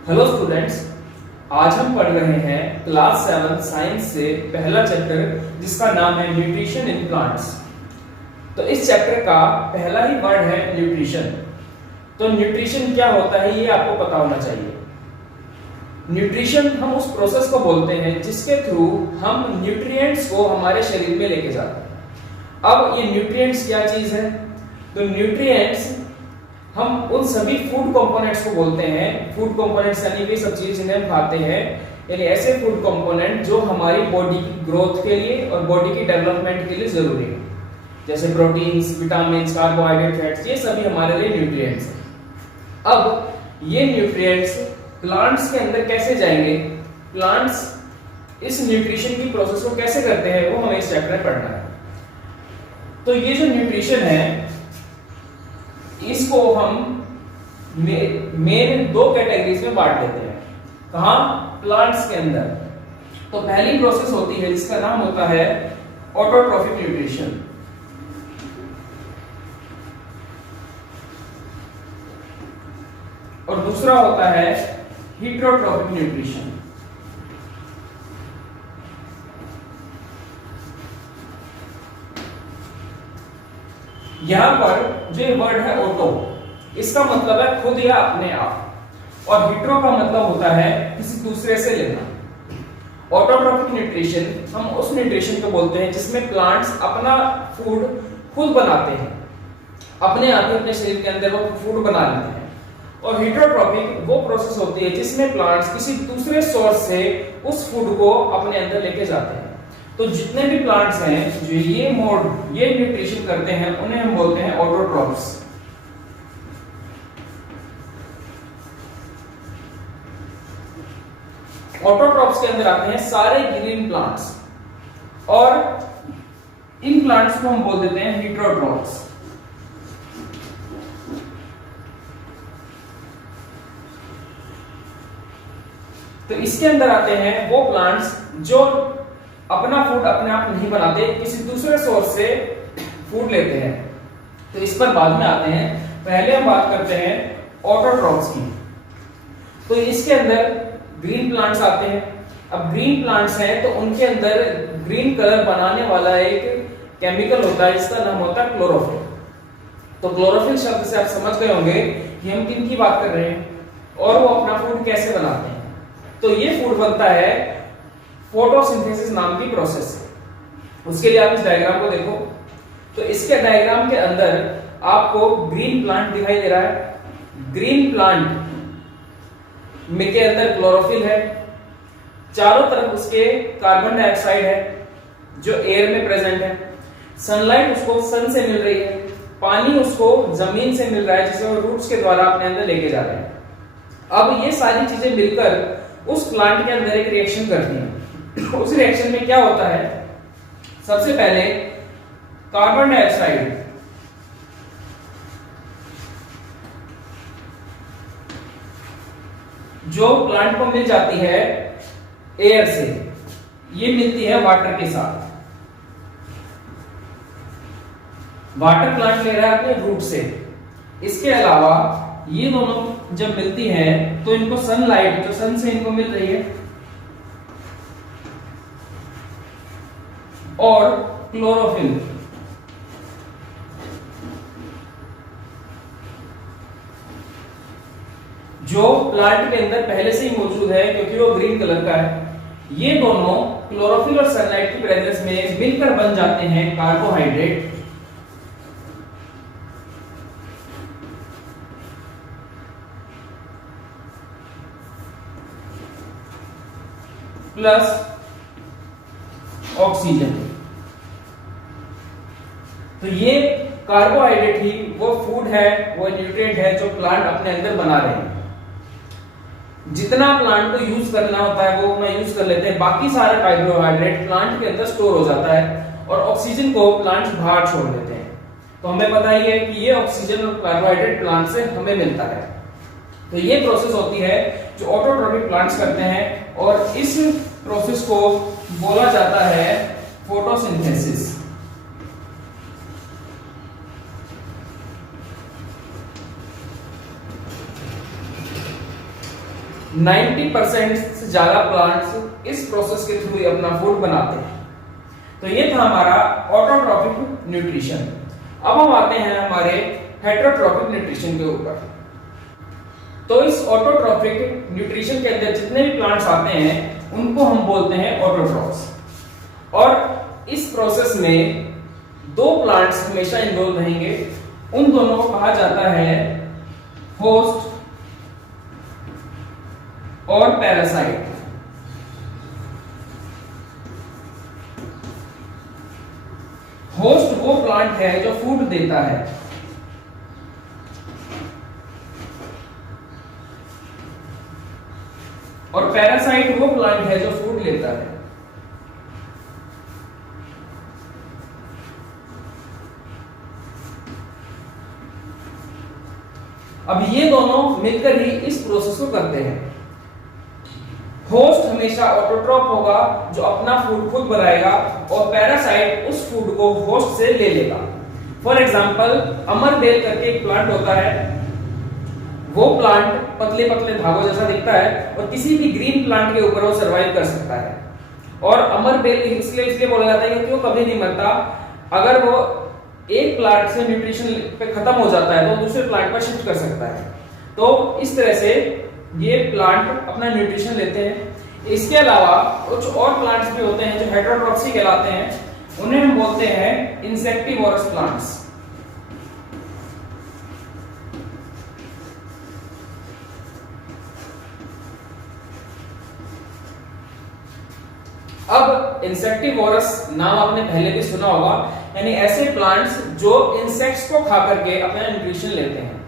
Hello students, आज हम पढ़ रहे हैं क्लास 7 साइंस से पहला चैप्टर जिसका नाम है न्यूट्रिशन इन प्लांट्स। तो इस चैप्टर का पहला ही वर्ड है न्यूट्रिशन। तो न्यूट्रिशन क्या होता है ये आपको पता होना चाहिए। न्यूट्रिशन हम उस प्रोसेस को बोलते हैं जिसके थ्रू हम न्यूट्रिएंट्स को हमारे शरीर में लेके जाते हैं। अब ये न्यूट्रिएंट्स क्या चीज है? तो न्यूट्रिएंट्स हम उन सभी फूड कंपोनेंट्स को बोलते हैं। फूड कंपोनेंट्स यानी वे सब चीजें जिन्हें हम खाते हैं, यानी ऐसे फूड कंपोनेंट जो हमारी बॉडी की ग्रोथ के लिए और बॉडी की डेवलपमेंट के लिए जरूरी है, जैसे प्रोटीन्स, विटामिन्स, कार्बोहाइड्रेट, फैट्स, ये सभी हमारे लिए न्यूट्रिएंट्स हैं। अब ये न्यूट्रिएंट्स प्लांट्स के अंदर कैसे जाएंगे, प्लांट्स इस न्यूट्रिशन की प्रोसेस को कैसे करते हैं, वो हमें इस चैप्टर में पढ़ना है। तो ये जो न्यूट्रिशन है इसको हम मेन दो कैटेगरीज में बांट देते हैं। कहां? प्लांट्स के अंदर। तो पहली प्रोसेस होती है जिसका नाम होता है ऑटोट्रॉफिक न्यूट्रिशन, और दूसरा होता है हीटरोट्रॉफिक न्यूट्रिशन। यहां पर जो वर्ड है ऑटो, इसका मतलब है खुद या अपने आप, और हीट्रो का मतलब होता है किसी दूसरे से लेना। ऑटोट्रॉफिक न्यूट्रिशन हम उस न्यूट्रिशन को बोलते हैं जिसमें प्लांट्स अपना फूड खुद बनाते हैं, अपने आप ही अपने शरीर के अंदर वो फूड बना लेते हैं। और हीटरोट्रॉफिक वो प्रोसेस होती है जिसमें प्लांट्स किसी दूसरे सोर्स से उस फूड को अपने अंदर लेके जाते हैं। तो जितने भी प्लांट्स हैं जो ये न्यूट्रिशन करते हैं उन्हें हम बोलते हैं ऑटोट्रॉफ्स। ऑटोट्रॉफ्स के अंदर आते हैं सारे ग्रीन प्लांट्स, और इन प्लांट्स को हम बोल देते हैं हीटरोट्रॉफ्स। तो इसके अंदर आते हैं वो प्लांट्स जो अपना फूड अपने आप नहीं बनाते, किसी दूसरे सोर्स से फूड लेते हैं। तो इस पर बाद में आते हैं, पहले हम बात करते हैं ऑटोट्रॉफ्स की। तो इसके अंदर ग्रीन प्लांट्स आते हैं। अब ग्रीन प्लांट्स हैं तो उनके अंदर ग्रीन कलर बनाने वाला एक केमिकल होता है जिसका नाम होता है क्लोरोफिल। तो क्लोरोफिल शब्द से आप समझ गए होंगे कि हम किन की बात कर रहे हैं और वो अपना फूड कैसे बनाते हैं। तो ये फूड बनता है फोटोसिंथेसिस नाम की प्रोसेस से। उसके लिए आप इस डायग्राम को देखो, तो इसके डायग्राम के अंदर आपको ग्रीन प्लांट दिखाई दे रहा है। ग्रीन प्लांट में के अंदर क्लोरोफिल है, चारों तरफ उसके कार्बन डाइऑक्साइड है जो एयर में प्रेजेंट है। सनलाइट उसको सन से मिल रही है, पानी उसको जमीन से मिल रहा है जिसे वो रूट्स के द्वारा अपने अंदर लेके जा रहे हैं। अब ये सारी चीजें मिलकर उस प्लांट के अंदर एक रिएक्शन करती हैं। उस रिएक्शन में क्या होता है? सबसे पहले कार्बन डाइऑक्साइड जो प्लांट को मिल जाती है एयर से, ये मिलती है वाटर के साथ। वाटर प्लांट ले रहा है अपने रूट से। इसके अलावा ये दोनों जब मिलती हैं तो इनको सनलाइट जो सन से इनको मिल रही है, और क्लोरोफिल जो प्लांट के अंदर पहले से ही मौजूद है क्योंकि वो ग्रीन कलर का है, ये दोनों क्लोरोफिल और सनलाइट की प्रेजेंस में मिलकर बन जाते हैं कार्बोहाइड्रेट। Plus oxygen. तो ये कार्बोहाइड्रेट ही वो फूड है, वो न्यूट्रिएंट है जो प्लांट अपने अंदर बना रहे हैं। जितना प्लांट को यूज करना होता है वो अपना यूज कर लेते हैं, बाकी सारा कार्बोहाइड्रेट प्लांट के अंदर स्टोर हो जाता है और ऑक्सीजन को प्लांट बाहर छोड़ देते हैं। तो हमें पता ही है कि ये ऑक्सीजन और कार्बोहाइड्रेट प्लांट से हमें मिलता है। तो ये प्रोसेस होती है जो ऑटोट्रॉफिक प्लांट्स करते हैं, और इस प्रोसेस को बोला जाता है फोटोसिंथेसिस। 90% से ज्यादा प्लांट्स इस प्रोसेस के थ्रू ही अपना फूड बनाते हैं। तो ये था हमारा ऑटोट्रॉफिक न्यूट्रिशन। अब हम आते हैं हमारे हेटेरोट्रॉफिक न्यूट्रिशन के ऊपर। तो इस ऑटोट्रॉफिक न्यूट्रिशन के अंदर जितने भी प्लांट्स आते हैं उनको हम बोलते हैं ऑटोट्रॉफ्स। और इस प्रोसेस में दो प्लांट्स हमेशा इन्वॉल्व रहेंगे, उन दोनों को कहा जाता है होस्ट और पैरासाइट। होस्ट वो प्लांट है जो फूड देता है, और पैरासाइट वो प्लांट है जो फूड लेता है। अब ये दोनों मिलकर ही इस प्रोसेस को करते हैं। होस्ट हमेशा ऑटोट्रॉफ होगा जो अपना फूड खुद बनाएगा, और पैरासाइट उस फूड को होस्ट से ले लेगा। फॉर एग्जांपल अमरबेल करके एक प्लांट होता है, वो प्लांट पतले पतले धागों जैसा दिखता है और किसी भी ग्रीन प्लांट के ऊपर वो सरवाइव कर सकता है। और अमरबेल इसलिए बोला जाता है क्योंकि वो कभी नहीं मरता। अगर वो एक प्लांट से न्यूट्रिशन पे खत्म हो जाता है तो दूसरे प्लांट पर शिफ्ट कर सकता है। तो इस तरह से ये प्लांट अपना न्यूट्रिशन लेते हैं। इसके अलावा कुछ और प्लांट्स भी होते हैं जो हेटेरोट्रॉफी कहलाते हैं, उन्हें हम बोलते हैं इंसेक्टिवोरस प्लांट्स। अब इंसेक्टिवोरस नाम आपने पहले भी सुना होगा, यानी ऐसे प्लांट्स जो इंसेक्ट्स को खा करके अपना न्यूट्रिशन लेते हैं।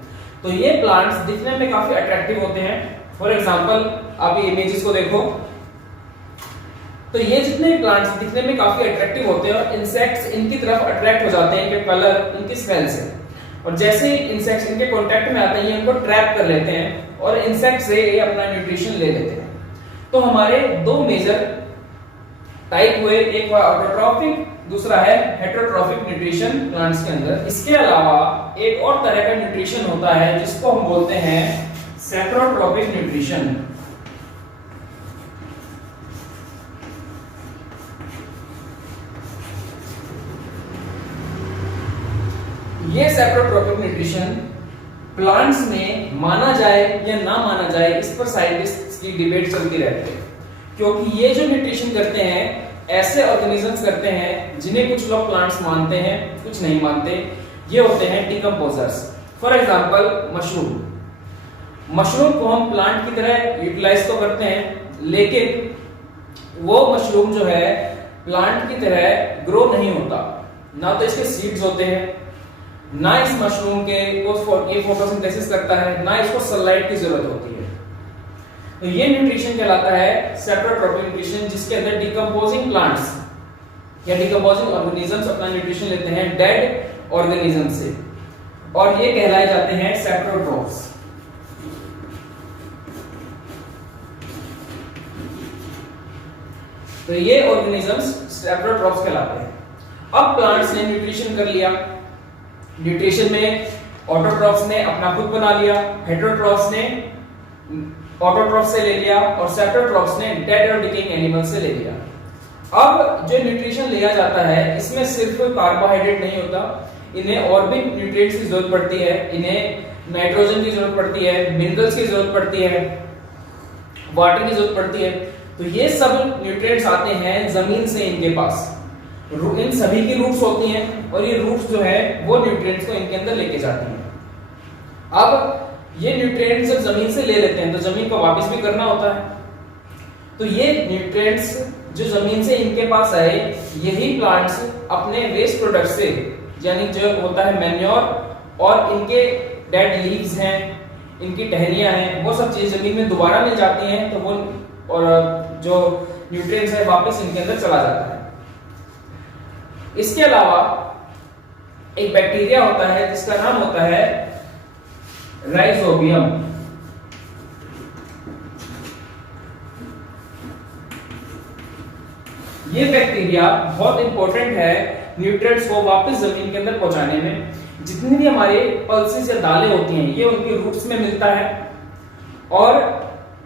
तो ये प्लांट्स दिखने में काफी अट्रैक्टिव होते हैं। फॉर एग्जांपल आप ये इमेजेस को देखो, तो ये जितने भी प्लांट्स दिखने में काफी अट्रैक्टिव होते हैं और इंसेक्ट्स इनकी तरफ अट्रैक्ट हो जाते हैं, इनके कलर, इनकी स्मेल से। और जैसे ही इंसेक्ट्स इनके कांटेक्ट में आते हैं ये इनको ट्रैप कर लेते हैं और इंसेक्ट से ये अपना न्यूट्रिशन ले लेते हैं। तो हमारे दो मेजर टाइप हुए, एक हुआ ऑटोट्रॉफिक, दूसरा है हेटेरोट्रॉफिक न्यूट्रिशन प्लांट्स के अंदर। इसके अलावा एक और तरह का न्यूट्रिशन होता है जिसको हम बोलते हैं सेप्रोट्रॉपिक न्यूट्रिशन। ये सेप्रोट्रॉपिक न्यूट्रिशन प्लांट्स में माना जाए या ना माना जाए, इस पर साइंटिस्ट्स की डिबेट चलती रहती है, क्योंकि ये जो न्यूट्रिशन करते हैं ऐसे ऑर्गेनिजम्स करते हैं जिन्हें कुछ लोग प्लांट्स मानते हैं, कुछ नहीं मानते। ये होते हैं डिकम्पोजर्स। फॉर एग्जांपल मशरूम को हम प्लांट की तरह यूटिलाइज तो करते हैं, लेकिन वो मशरूम जो है प्लांट की तरह ग्रो नहीं होता। ना तो इसके सीड्स होते हैं, ना इस मशरूम के ये फोटोसिंथेसिस करता है, ना इसको सनलाइट की जरूरत होती है। तो ये न्यूट्रिशन कहलाता है सेप्रोट्रॉपिक न्यूट्रिशन, जिसके अंदर डिकम्पोजिंग प्लांट्स या डिकम्पोजिंग ऑर्गेनिजम्स अपना न्यूट्रिशन लेते हैं डेड ऑर्गेनिज्म से, और ये कहलाए जाते हैं सेप्रोट्रॉफ्स। तो ये ऑर्गेनिजम्स सेप्रोट्रॉफ्स कहलाते हैं। अब प्लांट्स ने न्यूट्रिशन कर लिया, न्यूट्रिशन में ऑटोट्रॉफ्स ने अपना खुद बना लिया, हेटेरोट्रॉफ्स ने ऑटोट्रॉफ से ले लिया और सेप्रोट्रॉफ्स ने डेड और डिकेइंग एनिमल से ले लिया। अब जो न्यूट्रिशन लिया जाता है इसमें सिर्फ कार्बोहाइड्रेट नहीं होता, इन्हें और भी न्यूट्रिएंट्स की जरूरत पड़ती है। इन्हें नाइट्रोजन की जरूरत पड़ती है, मिनरल्स की जरूरत पड़ती है, वाटर की जरूरत पड़ती है। तो ये सब न्यूट्रिएंट्स आते हैं जमीन से इनके पास। इन सभी की रूट्स होती हैं और ये रूट्स जो है वो न्यूट्रिएंट्स को इनके अंदर लेके जाती हैं। अब ये न्यूट्रिएंट्स जब जमीन से ले लेते हैं तो जमीन को वापस भी करना होता है। तो ये न्यूट्रिएंट्स जो जमीन से इनके पास आए, यही प्लांट्स अपने वेस्ट प्रोडक्ट से, यानी जो होता है मैन्योर और इनके डेड लीव्स हैं, इनकी टहनियां हैं, वो सब चीज जमीन में दोबारा मिल जाती हैं। तो वो और जो न्यूट्रिएंट्स है वापस इनके अंदर चला जाता है। इसके अलावा एक बैक्टीरिया होता है जिसका नाम होता है राइजोबियम। ये बैक्टीरिया बहुत इंपॉर्टेंट है न्यूट्रिएंट्स को वापस जमीन के अंदर पहुंचाने में। जितनी भी हमारे पल्सेस या दालें होती हैं ये उनकी रूट्स में मिलता है, और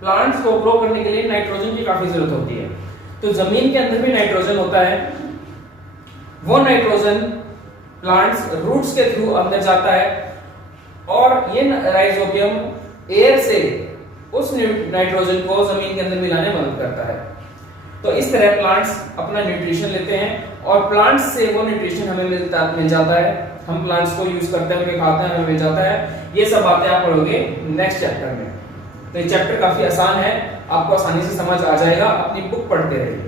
प्लांट्स को ग्रो करने के लिए नाइट्रोजन की काफी जरूरत होती है। तो जमीन के अंदर भी नाइट्रोजन होता है, वो नाइट्रोजन प्लांट्स रूट्स के थ्रू अंदर जाता है और ये राइजोबियम एयर से उस नाइट्रोजन को जमीन के अंदर मिलाने में मदद करता है। तो इस तरह प्लांट्स अपना न्यूट्रिशन लेते हैं और प्लांट्स से वो न्यूट्रिशन हमें मिल जाता है, हम प्लांट्स को यूज करते हैं, उन्हें खाते हैं, हमें मिल जाता है। ये सब बातें आप पढ़ोगे नेक्स्ट चैप्टर में। तो ये चैप्टर काफी आसान है, आपको आसानी से समझ आ जाएगा, अपनी बुक पढ़ते रहिए।